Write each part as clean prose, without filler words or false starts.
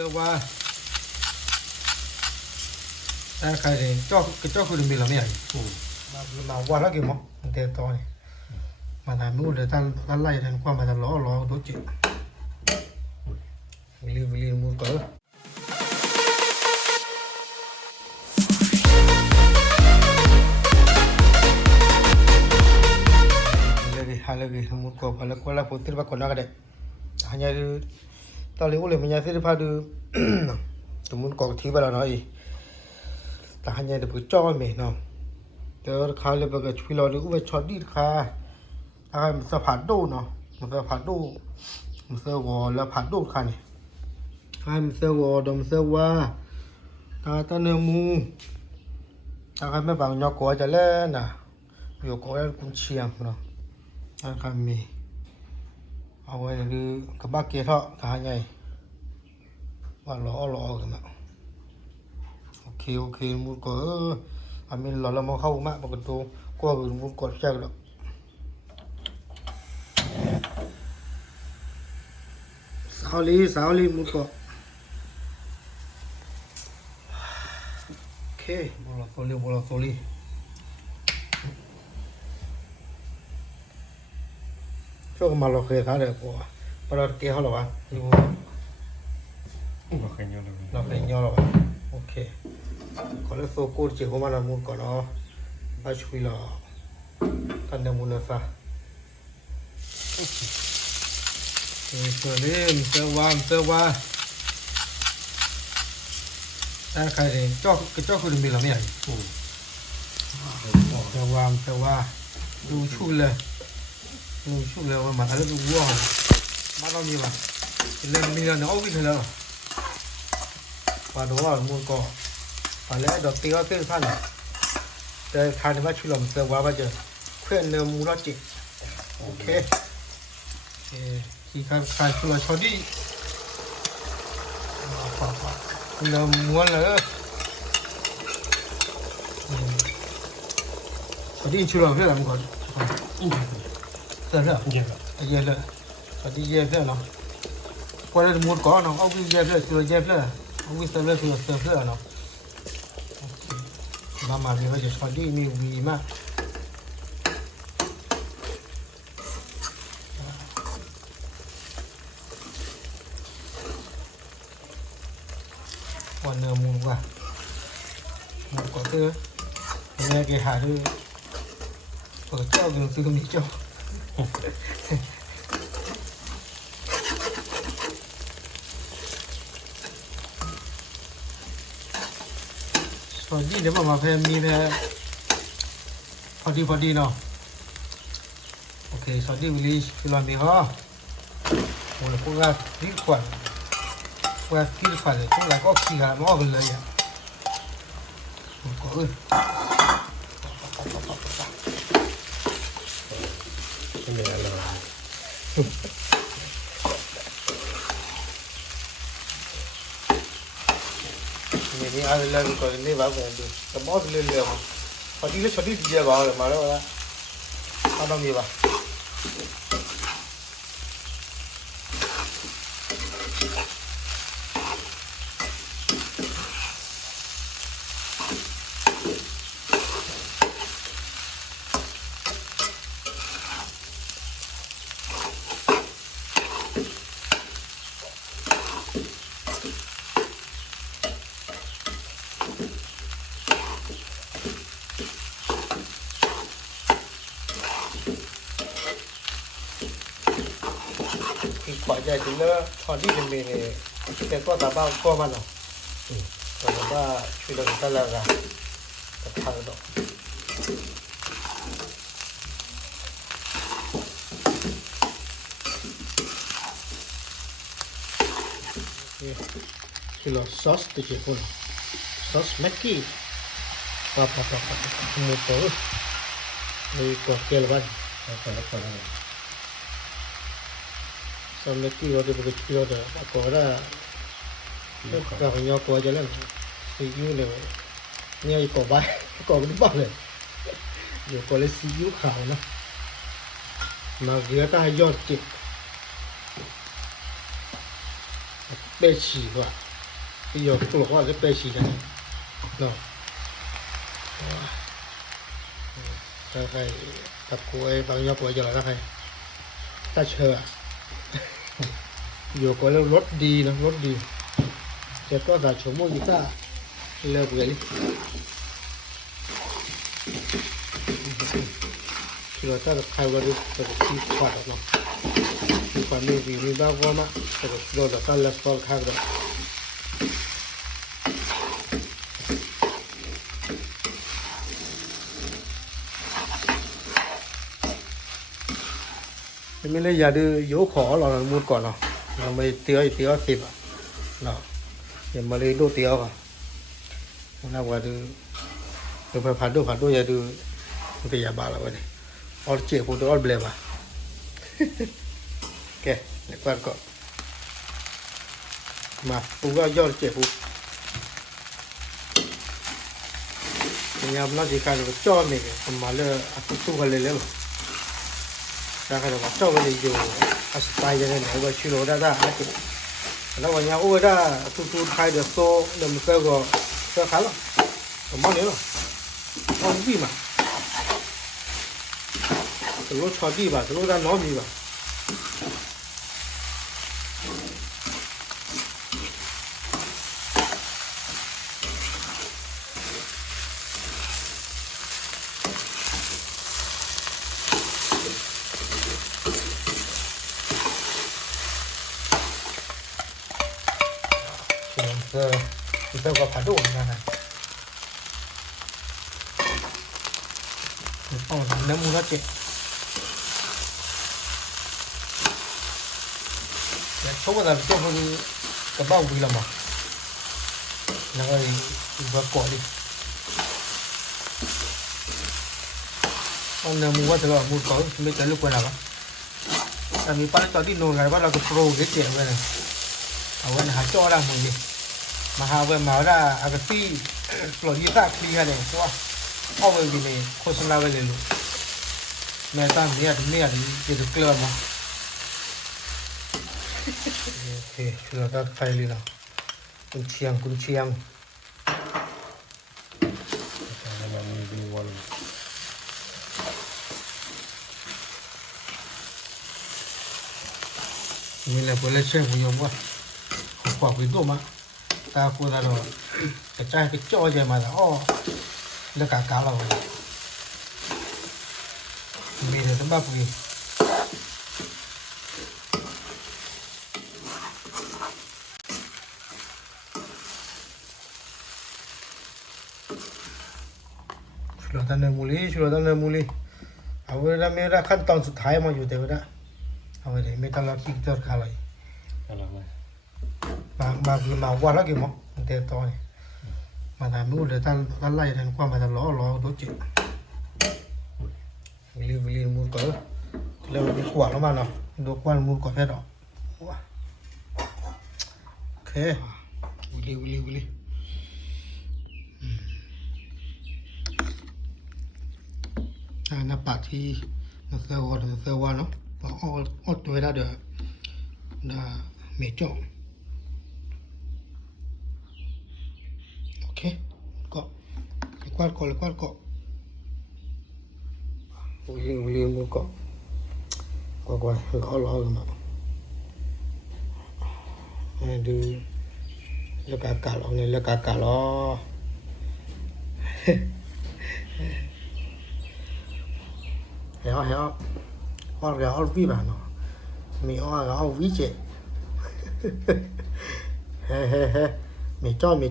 แต่ว่าถ้าใครเองเจ้าคือมีเราไม่ใหญ่มาว่าแล้วกี่มั้งเดี๋ยวตอนนี้มาทำนู่นเดี๋ยวท่านไล่ท่านความมาทำล้อตัวจิ๋วไม่ลืมมือเต๋อlagi semut ko pala ko la putir ba kona kade hanya tali ule menya sir phadu tumun ko thi bala no I ta hanya de bu chaw me no ter kha le ba ga chwi lo de u ba chot di kha ta sa pha do no sa pha do sa wo la pha do kha ni kha sa wo dom sa wa ta ne mu ta kha me ba nyo ko ja le na yo ko ya kun chiang no kami awal ni kebak kita tak hanya walau kena okey muka amin lalu mau kau mak begitu gua muka siap dah sahli muka okey bola soliช่วงมาเราเคยท้าเด็กกว่าพอเราเกี่ยวหรอวะเราเคยย่อหรอวะโอเคขอเลือกโซกูจีเขามาละมุนก่อนเนาะไปช่วยเราทันเดมุนเลยซะเสือเล่มเสือว่าถ้าใครเองเจ้าคือมีเราไม่ใหญ่เสือว่าดูชุ่มเลยชุบเลยว่ามาทะเลดูวัวมาตอนนี้มาเล่นมีเงินเอาวิ่งเลยว่าดูว่ามูลก็มาแล้วดอกตีก็เต้นพันแต่ทานว่าชุลมเสือว่าว่าจะเพื่อนเนื้อมูรจิโอเคที่การชุลชอดี้เนื้อม้วนเลยชอดี้ชุลเพื่อนอะไรมึงก่อนเยอะเลยพอดีเยอะเลยเนาะพอเราหมดก่อนเนาะเอาวิ่งเยอะเลยตัวเยอะเลยเอาวิ่งเติมเลยตัวเติมเลยเนาะมาเดี๋ยวจะพอดีมีวีมากวันเนื้อมูกว่ามูก็คือเนี่ยแกหาด้วยเปิดเจ้าเงินซื้อมีเจ้าสวัสดีเดี๋ยวมาเพิ่มมีแค่พอดีเนาะโอเคสวัสดีวิลลี่ฟิลามีฮะโอ้ยพวกเราที่ขวัญเลยพวกเราก็ขี้หาหม้อกันเลยอ่ะก็ไม่ได้เลยนี่อะไรเลยก็นี่บ้างเลยดูแต่หม้อเลยเลยมั้งพอดีเลยชอบดีเยอะบ้างเลยมาแล้วนะเอาต้องมีบ้างกว่าจะถึงแล้วพอที่จะมีเนี่ยแต่ก็ตาบ้าก็มันเนาะแต่ว่าช่วยเราได้แล้วกันแต่ทางดอกคือเราซอสติดอยู่คนซอสแม็กกี้ปั๊บหมูตัวนี่ก็เกลือบ้างSampai kilo tu begitu kilo tu, aku ada, kalau nyawa aku aja lah, siu le, ni aku buy, aku beli balik, aku le siu kau na, nak dia tak jauh cik, beci bah, bây giờ tôi có cái bê xì này rồi ra hay tập của em bao nhiêu của giờ là ra hay ta chờ giờ có là rốt điจะก็จะชั่วโมงอีกก็เลิกเลยเราถ้าใครว่าจะคิดว่าเนาะมีความมีบ้างว่ามาแต่เราจะต้องเลิกฟังข้างเราไม่เลยอย่าดูโยขอเราหมดก่อนเนาะเราไม่เตี้ยสิบเนาะอย่ามาเลยดูเตี้ยก่อนนะว่าดูไปผ่านดูอย่าดูมันจะอย่าบ้าแล้ววะเนี่ยออร์เจ็บปวดออร์เบลบ้าแกเนี่ยก็มาปูก็ยอดเจ็บปูเนี่ยมันน่าจะการเราจ่อเนี่ยผมมาเลยสู้กันเลยแล้วก็เราจ่อกันเลยอยู่สไตล์ยังไงว่าชิโร่ได้แล้ววันนี้โอ้ได้สู้ใครเดือดโซ่เดี๋ยวมันก็ขายแล้วผมบอกเลยหรอเอาดีมาแต่รถชอดีป่ะแต่รถด้านน้องมีป่ะเติมกับผัดดุนะครับน้ำมูน่าเจ็บแต่ชอบอะไรชอบมันกระเป๋าวิ่งละมั้งแล้วก็อีกแบบก่อนดิอันน้ำมูว่าจะว่ามูก่อนไม่จะลุกไปแล้วแต่มีป้าตอนที่โน่นไงว่าเราจะโปรเกจเจ็บไปเลยเอาไว้หาจ่อได้มึงดิมาหาเวมาได้อากาศที่ปลอดยี่ห้อคลีกันเลยใช่ป่ะเอาไว้กินเลยโฆษณาไว้เลยลูกแม่ตั้งเนี่ยจะเกลือมาโอเคเราตัดไฟเลยนะกุนเชียงนี่แหละเพื่อนเชื่อผมยอมว่าขวบไปตัวมาตาพูดอะไรกระจายกระจ่อใจมาแล้วอ๋อเลิกกาเรามีแต่สำหรับพี่ชุดตันเนมูลีเอาไว้แล้วไม่ได้ขั้นตอนสุดท้ายมาอยู่เดี๋ยวนะเอาไว้เลยไม่ต้องเราคิดเจอขาเลยบางทีมาว่าแล้วกี่โมงเดี๋ยวตอนมาทำนู่นเลยท่านไล่ทางความมาทำล้อรถจิตวิลีมูลก่อนแล้วมีขวดแล้วมาเนาะดูควันมูลก่อนแค่ดอกโอเควิลีหน้าปากที่มันเซลล์เนาะพออดตัวได้เดี๋ยวเมจ่อโอเคก็กวาดวิลีมูก็กวาดเอาล้อกันมาดูแล้วกาล้อเนี่ยแล้วกาล้อเฮ้ยเอาวิบานเนาะมีเอาวิเจเฮ้มีจ่อเน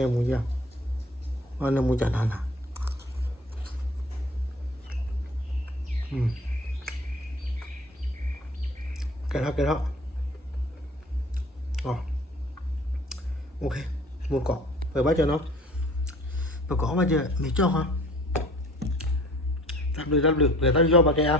ี่ยมูจ้ะว่าเนี่ยมูจ้ะนั่นน่ะแกแล้วอ๋อโอเคมูเกาะเปิดบ้านเจอเนาะเปิดเกาะมาเจอมีจ่อฮะรับเลยเดี๋ยวตั้งจ่อมาแกอ่ะ